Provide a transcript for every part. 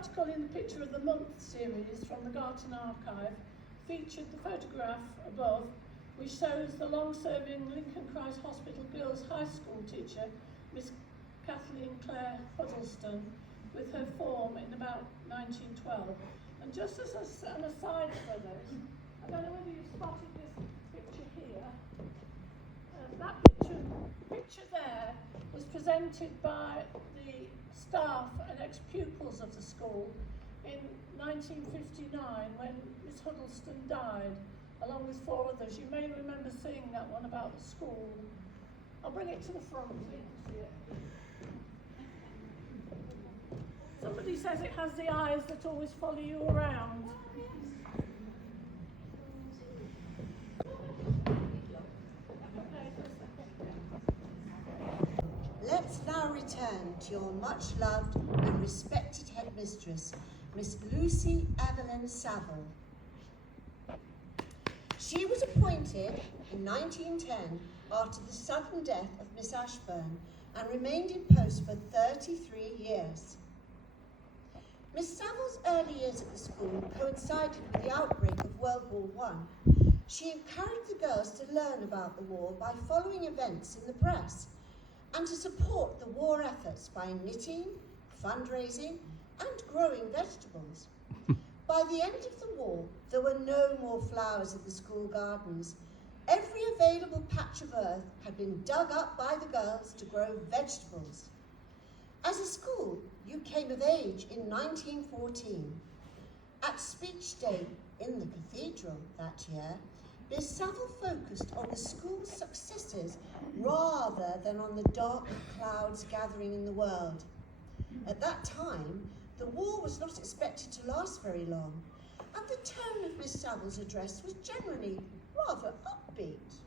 article in the Picture of the Month series from the Garton Archive featured the photograph above, which shows the long-serving Lincoln Christ Hospital Girls High School teacher, Miss Kathleen Clare Huddleston, with her form in about 1912. And just as an aside for this, I don't know whether you've spotted this picture here. That picture there was presented by the staff and ex-pupils of the school in 1959 when Miss Huddleston died, along with 4 others. You may remember seeing that one about the school. I'll bring it to the front so you can see it. Somebody says it has the eyes that always follow you around. Let's now return to your much-loved and respected headmistress, Miss Lucy Evelyn Saville. She was appointed in 1910 after the sudden death of Miss Ashburn and remained in post for 33 years. Miss Saville's early years at the school coincided with the outbreak of World War I. She encouraged the girls to learn about the war by following events in the press and to support the war efforts by knitting, fundraising, and growing vegetables. By the end of the war, there were no more flowers in the school gardens. Every available patch of earth had been dug up by the girls to grow vegetables. As a school, you came of age in 1914. At speech day in the cathedral that year, Miss Saville focused on the school's successes rather than on the dark clouds gathering in the world. At that time, the war was not expected to last very long, and the tone of Miss Saville's address was generally rather upbeat.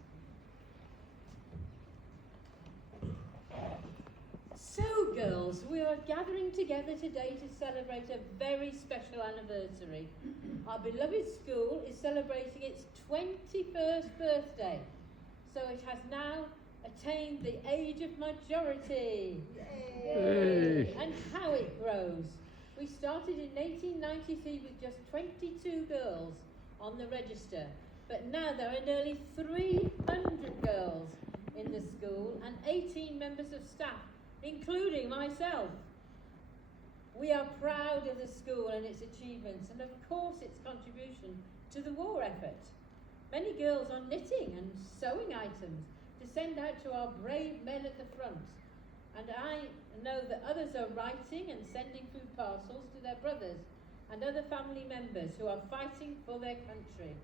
So, girls, we are gathering together today to celebrate a very special anniversary. Our beloved school is celebrating its 21st birthday, so it has now attained the age of majority. Yay! And how it grows. We started in 1893 with just 22 girls on the register, but now there are nearly 300 girls in the school and 18 members of staff, including myself. We are proud of the school and its achievements and of course its contribution to the war effort. Many girls are knitting and sewing items to send out to our brave men at the front, and I know that others are writing and sending food parcels to their brothers and other family members who are fighting for their country.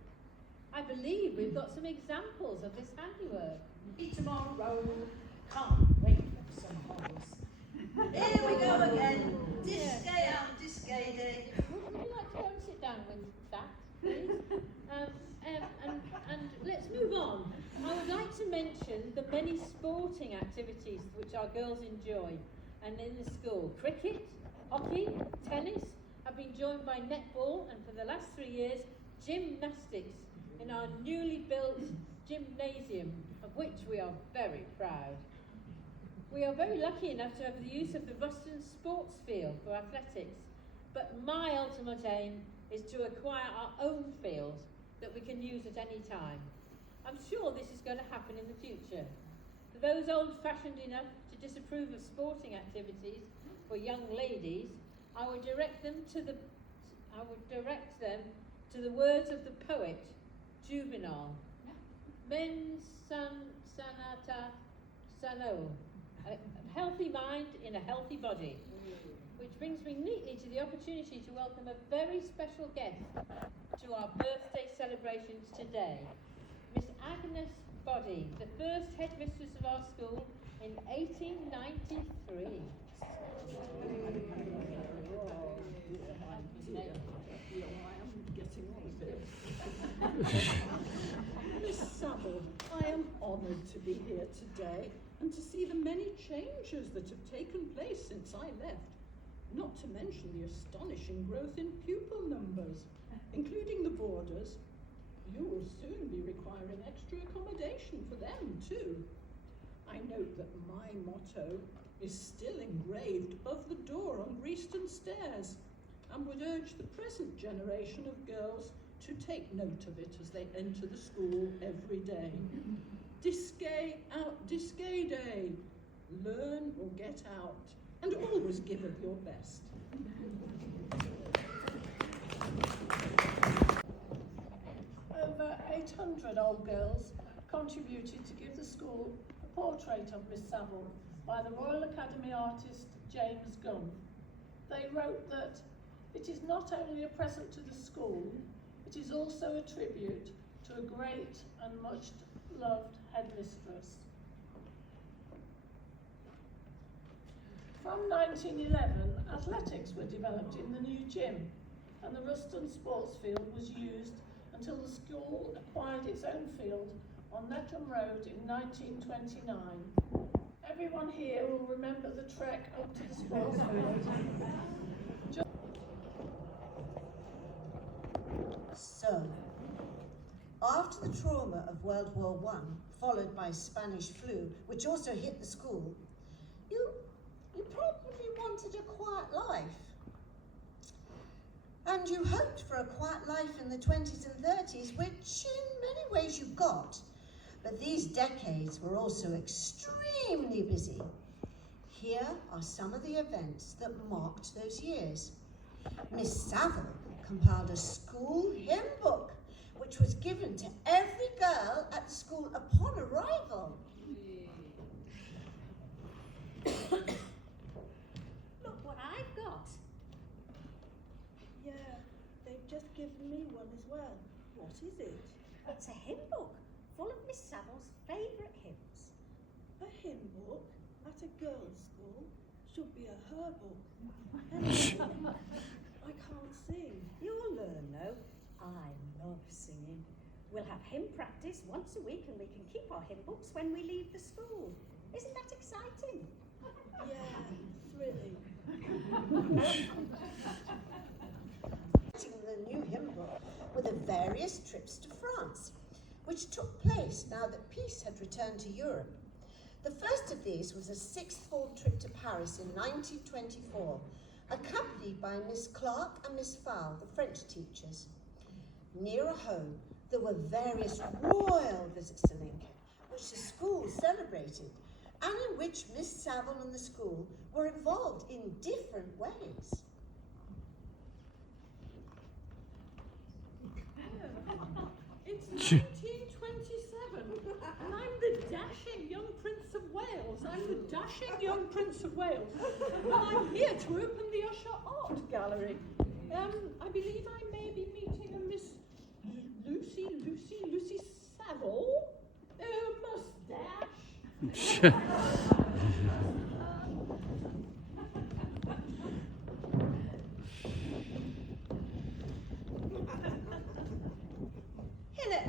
I believe we've got some examples of this handiwork. Tomorrow, can't wait for some holes. Here we go again. Discay out, discay day. Would you like to go and sit down with that, please? And let's move on. I would like to mention the many sporting activities which our girls enjoy and in the school. Cricket, hockey, tennis have been joined by netball, and for the last 3 years, gymnastics in our newly built gymnasium, of which we are very proud. We are very lucky enough to have the use of the Ruston Sports Field for athletics, but my ultimate aim is to acquire our own field that we can use at any time. I'm sure this is going to happen in the future. For those old-fashioned enough to disapprove of sporting activities for young ladies, I would direct them to the words of the poet Juvenal. Men sanata sano, a healthy mind in a healthy body. Which brings me neatly to the opportunity to welcome a very special guest to our birthday celebrations today. Miss Agnes Boddy, the first headmistress of our school in 1893. Miss Saville, I am honoured to be here today and to see the many changes that have taken place since I left, not to mention the astonishing growth in pupil numbers, including the boarders. You will soon be requiring extra accommodation for them too. I note that my motto is still engraved above the door on Greaston Stairs. and would urge the present generation of girls to take note of it as they enter the school every day. Disque out, disque day. Learn or get out, and always give of your best. Over 800 old girls contributed to give the school a portrait of Miss Saville by the Royal Academy artist James Gunn. They wrote that it is not only a present to the school, it is also a tribute to a great and much loved headmistress. From 1911, athletics were developed in the new gym, and the Ruston sports field was used until the school acquired its own field on Netlham Road in 1929. Everyone here will remember the trek up to the sports field. So, after the trauma of World War I, followed by Spanish flu, which also hit the school, you probably wanted a quiet life. And you hoped for a quiet life in the 20s and 30s, which in many ways you got. But these decades were also extremely busy. Here are some of the events that marked those years. Miss Saville compiled a school hymn book, which was given to every girl at the school upon arrival. Look what I've got. Yeah, they've just given me one as well. What is it? It's a hymn book full of Miss Saville's favourite hymns. A hymn book at a girls' school should be a her book. Anyway, I can't sing. You'll learn though. I love singing. We'll have hymn practice once a week and we can keep our hymn books when we leave the school. Isn't that exciting? Yeah, thrilling. The new hymn book were the various trips to France, which took place now that peace had returned to Europe. The first of these was a sixth form trip to Paris in 1924, accompanied by Miss Clark and Miss Fowle, the French teachers. Nearer home, there were various royal visits to Lincoln, which the school celebrated, and in which Miss Saville and the school were involved in different ways. It's 1927, and I'm the dashing young Prince of Wales. I'm the dashing young Prince of Wales. And I'm here to open the Usher Art Gallery. I believe I may be meeting a Miss Lucy Saville. Mustache. Hello,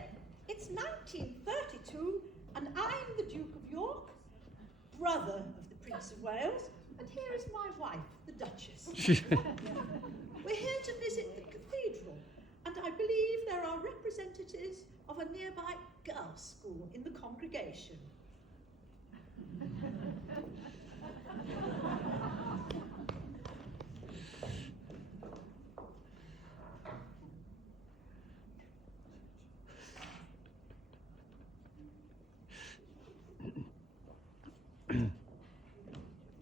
it's 1932 and I'm the Duke of York, brother of the Prince of Wales, and here is my wife, the Duchess. We're here to visit the cathedral, and I believe there are representatives of a nearby girls' school in the congregation.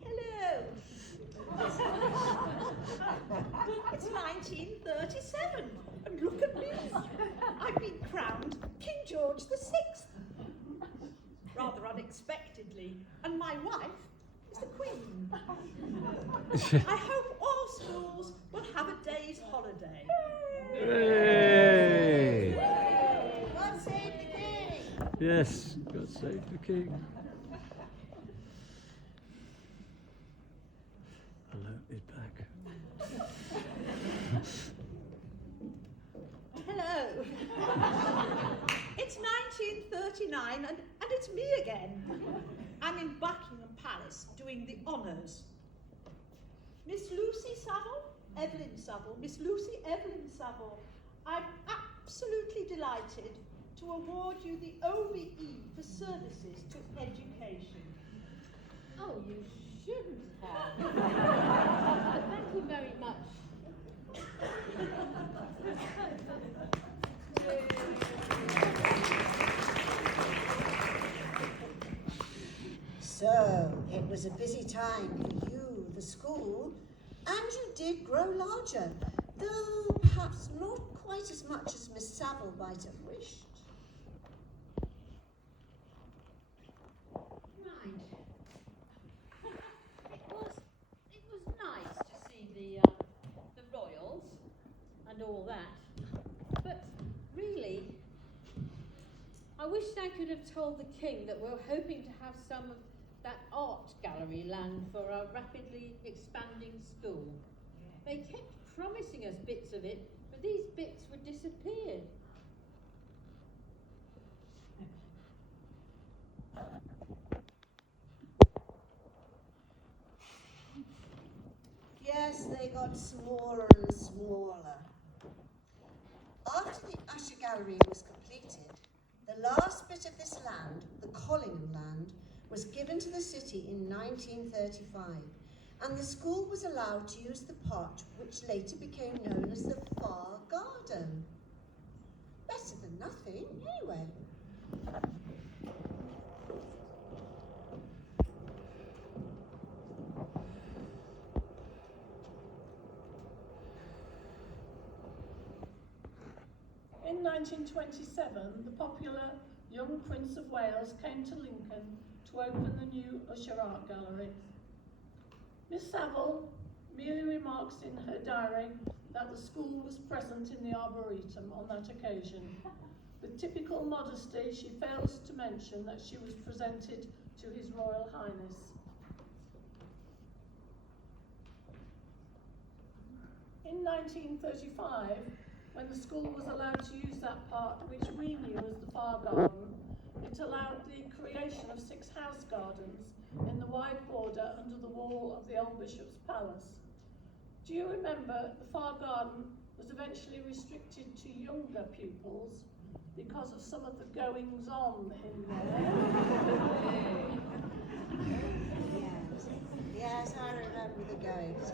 Hello. It's 1937, and look at me. I've been crowned King George VI. Rather unexpectedly, and my wife is the Queen. I hope all schools will have a day's holiday. Hooray! God save the king! Yes, God save the King. Hello, is back. Hello. It's 1939 and it's me again. I'm in Buckingham Palace doing the honours. Miss Lucy Saville, Evelyn Saville, Miss Lucy Evelyn Saville, I'm absolutely delighted to award you the OBE for services to education. Oh, you shouldn't have. But thank you very much. So, it was a busy time for you, the school, and you did grow larger, though perhaps not quite as much as Miss Saville might have wished. Right. It was nice to see the royals and all that, but really, I wished I could have told the king that we're hoping to have some of that art gallery land for our rapidly expanding school. They kept promising us bits of it, but these bits would disappear. Yes, they got smaller and smaller. After the Usher Gallery was completed, the last bit of this land, the Collingham land, was given to the city in 1935, and the school was allowed to use the part which later became known as the Far Garden. Better than nothing, anyway. In 1927, the popular young Prince of Wales came to Lincoln to open the new Usher Art Gallery. Miss Saville merely remarks in her diary that the school was present in the Arboretum on that occasion. With typical modesty, she fails to mention that she was presented to His Royal Highness. In 1935, when the school was allowed to use that part which we knew as the Far Garden, it allowed the creation of 6 house gardens in the wide border under the wall of the old Bishop's Palace. Do you remember the Far Garden was eventually restricted to younger pupils because of some of the goings-on in there? Yes, I remember the goings.